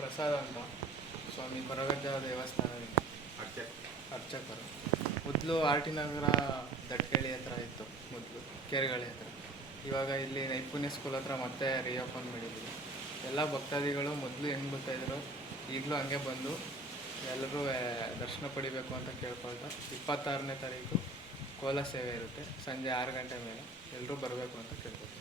ಪ್ರಸಾದ್ ಅಂತ ಸ್ವಾಮಿ ಕೊರಗಜ್ಜ ದೇವಸ್ಥಾನದಿಂದ ಅರ್ಚಕರು. ಮೊದಲು ಆರ್ ಟಿ ನಗರ ದಟ್ಕೇಳಿ ಹತ್ರ ಇತ್ತು, ಮೊದಲು ಕೆರೆಗಳಿ ಹತ್ರ. ಇವಾಗ ಇಲ್ಲಿ ನೈಪುಣ್ಯ ಸ್ಕೂಲ್ ಹತ್ರ ಮತ್ತೆ ರಿಓಪನ್ ಮಾಡಿದ್ದೀವಿ. ಎಲ್ಲ ಭಕ್ತಾದಿಗಳು ಮೊದಲು ಹೆಂಗೆ ಬರ್ತಾಯಿದ್ರು ಈಗಲೂ ಹಂಗೆ ಬಂದು ಎಲ್ಲರೂ ದರ್ಶನ ಪಡಿಬೇಕು ಅಂತ ಕೇಳ್ಕೊಳ್ತಾ 26ನೇ ತಾರೀಕು ಕೋಲ ಸೇವೆ ಇರುತ್ತೆ ಸಂಜೆ 6 ಗಂಟೆ ಮೇಲೆ. ಎಲ್ಲರೂ ಬರಬೇಕು ಅಂತ ಕೇಳ್ಕೊಳ್ತೀವಿ.